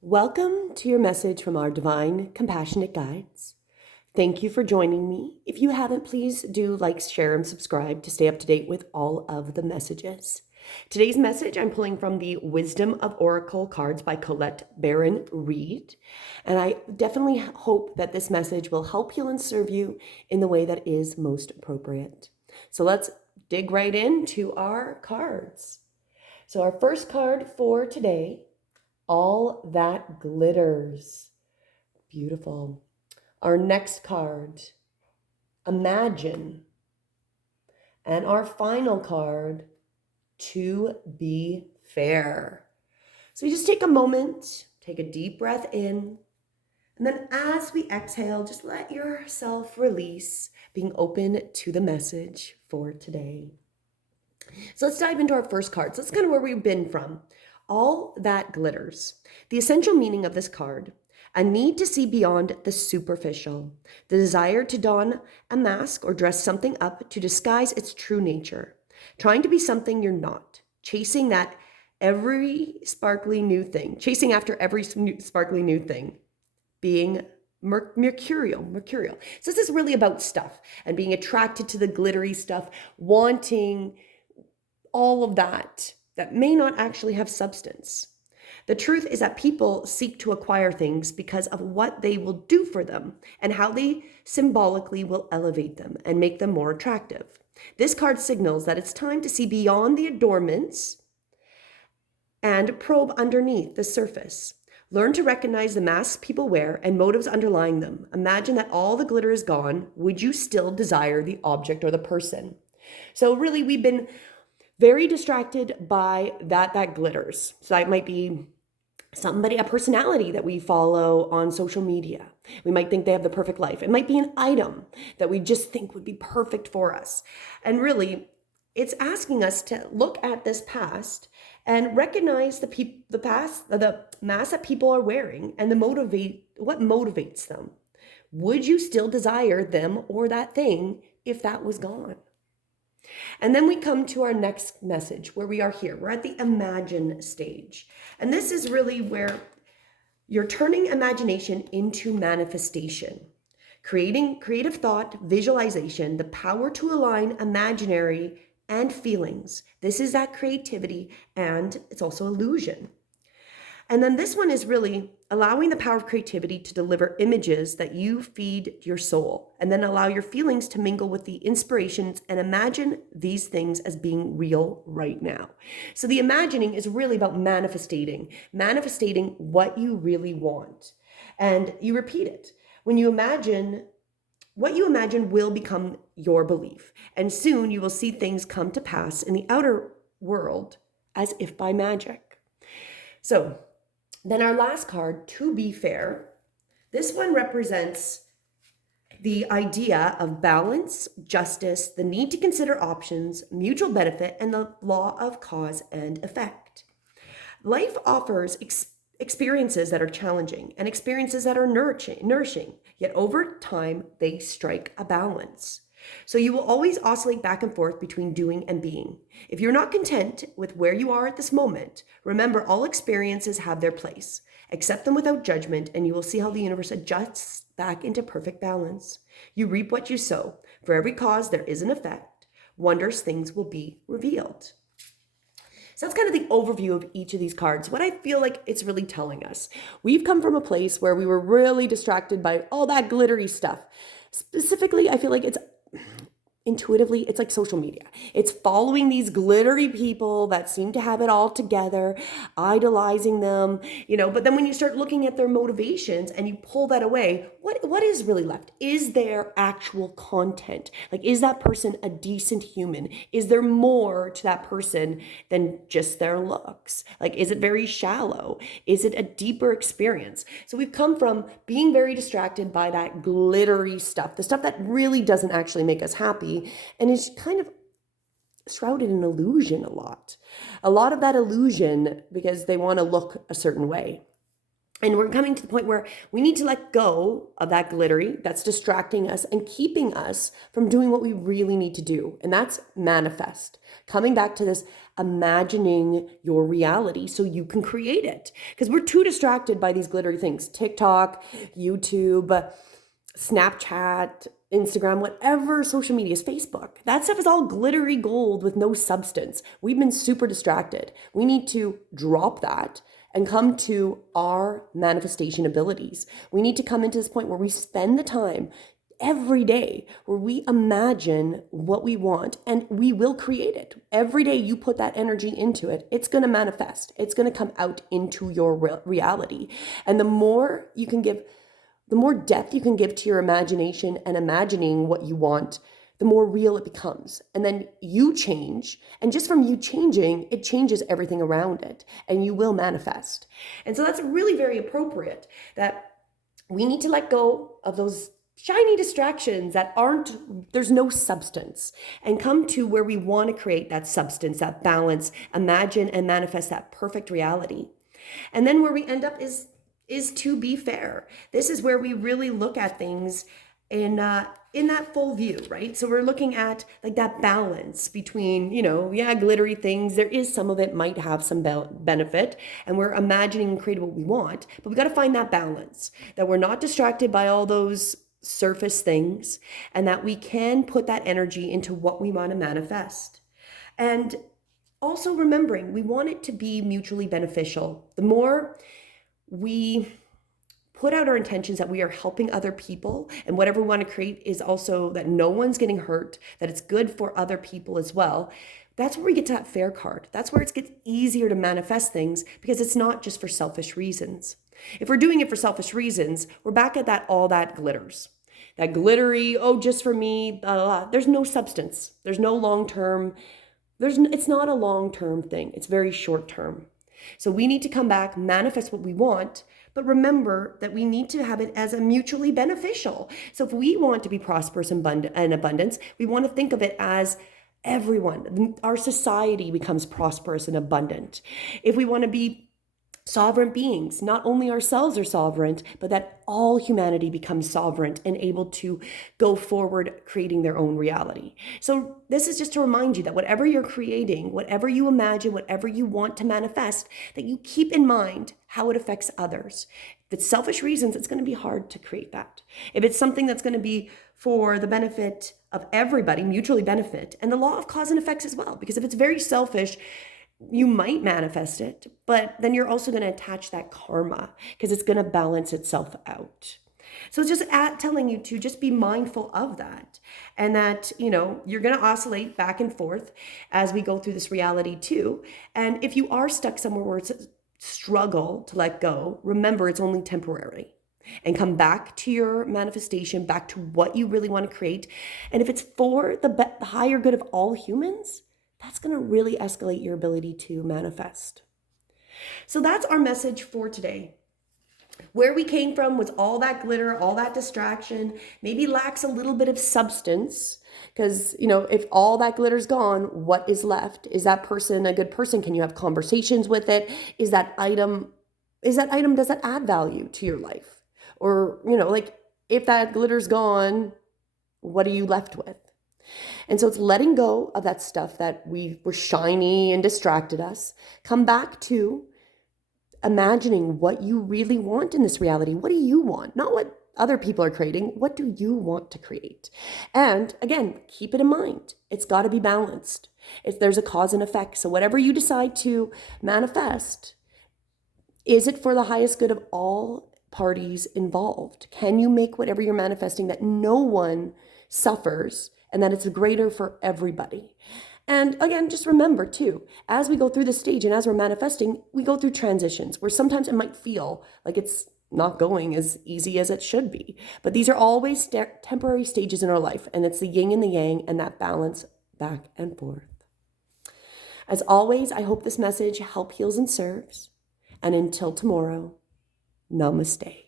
Welcome to your message from our divine, compassionate guides. Thank you for joining me. If you haven't, please do like, share, and subscribe to stay up to date with all of the messages. Today's message I'm pulling from the Wisdom of Oracle cards by Colette Baron Reed. And I definitely hope that this message will help heal and serve you in the way that is most appropriate. So let's dig right into our cards. So our first card for today, All That Glitters. Beautiful. Our next card, Imagine. And our final card, To Be Fair. So we just take a moment, take a deep breath in, and then as we exhale, just let yourself release, being open to the message for today. So let's dive into our first card. So that's kind of where we've been from. All That Glitters. The essential meaning of this card: a need to see beyond the superficial, the desire to don a mask or dress something up to disguise its true nature, trying to be something you're not, chasing after every sparkly new thing, being mercurial. So this is really about stuff and being attracted to the glittery stuff, wanting all of that may not actually have substance. The truth is that people seek to acquire things because of what they will do for them and how they symbolically will elevate them and make them more attractive. This card signals that it's time to see beyond the adornments and probe underneath the surface. Learn to recognize the masks people wear and motives underlying them. Imagine that all the glitter is gone. Would you still desire the object or the person? So really, we've been very distracted by that glitters. So that might be a personality that we follow on social media. We might think they have the perfect life. It might be an item that we just think would be perfect for us. And really, it's asking us to look at this past and recognize the mask that people are wearing and what motivates them. Would you still desire them or that thing if that was gone? And then we come to our next message where we are here. We're at the imagine stage. And this is really where you're turning imagination into manifestation, creating creative thought, visualization, the power to align imaginary and feelings. This is that creativity, and it's also illusion. And then this one is really allowing the power of creativity to deliver images that you feed your soul, and then allow your feelings to mingle with the inspirations and imagine these things as being real right now. So the imagining is really about manifesting what you really want. And you repeat it. When you imagine, what you imagine will become your belief. And soon you will see things come to pass in the outer world as if by magic. So then our last card, To Be Fair. This one represents the idea of balance, justice, the need to consider options, mutual benefit, and the law of cause and effect. Life offers experiences that are challenging and experiences that are nourishing, yet over time, they strike a balance. So you will always oscillate back and forth between doing and being. If you're not content with where you are at this moment, remember all experiences have their place. Accept them without judgment, and you will see how the universe adjusts back into perfect balance. You reap what you sow. For every cause, there is an effect. Wondrous things will be revealed. So that's kind of the overview of each of these cards. What I feel like it's really telling us. We've come from a place where we were really distracted by all that glittery stuff. Specifically, I feel like it's intuitively, it's like social media. It's following these glittery people that seem to have it all together, idolizing them, but then when you start looking at their motivations and you pull that away, what is really left? Is there actual content? Like, is that person a decent human? Is there more to that person than just their looks? Like, is it very shallow? Is it a deeper experience? So we've come from being very distracted by that glittery stuff, the stuff that really doesn't actually make us happy, and is kind of shrouded in illusion a lot. A lot of that illusion because they want to look a certain way. And we're coming to the point where we need to let go of that glittery that's distracting us and keeping us from doing what we really need to do. And that's manifest. Coming back to this, imagining your reality so you can create it. Because we're too distracted by these glittery things. TikTok, YouTube, Snapchat, Instagram, whatever social media is, Facebook. That stuff is all glittery gold with no substance. We've been super distracted. We need to drop that and come to our manifestation abilities. We need to come into this point where we spend the time every day where we imagine what we want and we will create it. Every day you put that energy into it, it's going to manifest. It's going to come out into your reality. And the more you can give, the more depth you can give to your imagination and imagining what you want, the more real it becomes. And then you change. And just from you changing, it changes everything around it and you will manifest. And so that's really very appropriate that we need to let go of those shiny distractions that there's no substance, and come to where we want to create that substance, that balance, imagine and manifest that perfect reality. And then where we end up is to be fair. This is where we really look at things in that full view, right? So we're looking at like that balance between, glittery things. There is some of it might have some benefit, and we're imagining and creating what we want, but we got to find that balance, that we're not distracted by all those surface things, and that we can put that energy into what we want to manifest. And also remembering we want it to be mutually beneficial. The more we put out our intentions that we are helping other people, and whatever we want to create is also that no one's getting hurt, that it's good for other people as well. That's where we get to that fair card. That's where it gets easier to manifest things, because it's not just for selfish reasons. If we're doing it for selfish reasons, we're back at that, all that glitters. That glittery, just for me, blah, blah, blah. There's no substance. There's no long-term, it's not a long-term thing. It's very short-term. So we need to come back, manifest what we want, but remember that we need to have it as a mutually beneficial. So if we want to be prosperous and abundance, we want to think of it as everyone, our society becomes prosperous and abundant. If we want to be sovereign beings, not only ourselves are sovereign, but that all humanity becomes sovereign and able to go forward creating their own reality. So this is just to remind you that whatever you're creating, whatever you imagine, whatever you want to manifest, that you keep in mind how it affects others. If it's selfish reasons, it's going to be hard to create that. If it's something that's going to be for the benefit of everybody, mutually benefit, and the law of cause and effects as well, because if it's very selfish, you might manifest it, but then you're also going to attach that karma because it's going to balance itself out. So it's just telling you to just be mindful of that, and that, you're going to oscillate back and forth as we go through this reality too. And if you are stuck somewhere where it's a struggle to let go, remember it's only temporary, and come back to your manifestation, back to what you really want to create. And if it's for the higher good of all humans, that's going to really escalate your ability to manifest. So that's our message for today. Where we came from was all that glitter, all that distraction, maybe lacks a little bit of substance, because, if all that glitter's gone, what is left? Is that person a good person? Can you have conversations with it? Does that item add value to your life? Or, if that glitter's gone, what are you left with? And so it's letting go of that stuff that were shiny and distracted us. Come back to imagining what you really want in this reality. What do you want? Not what other people are creating. What do you want to create? And again, keep it in mind. It's got to be balanced. There's a cause and effect. So whatever you decide to manifest, is it for the highest good of all parties involved? Can you make whatever you're manifesting that no one suffers, and that it's greater for everybody? And again, just remember too, as we go through this stage and as we're manifesting, we go through transitions where sometimes it might feel like it's not going as easy as it should be. But these are always temporary stages in our life, and it's the yin and the yang and that balance back and forth. As always, I hope this message helps, heals, and serves. And until tomorrow, namaste.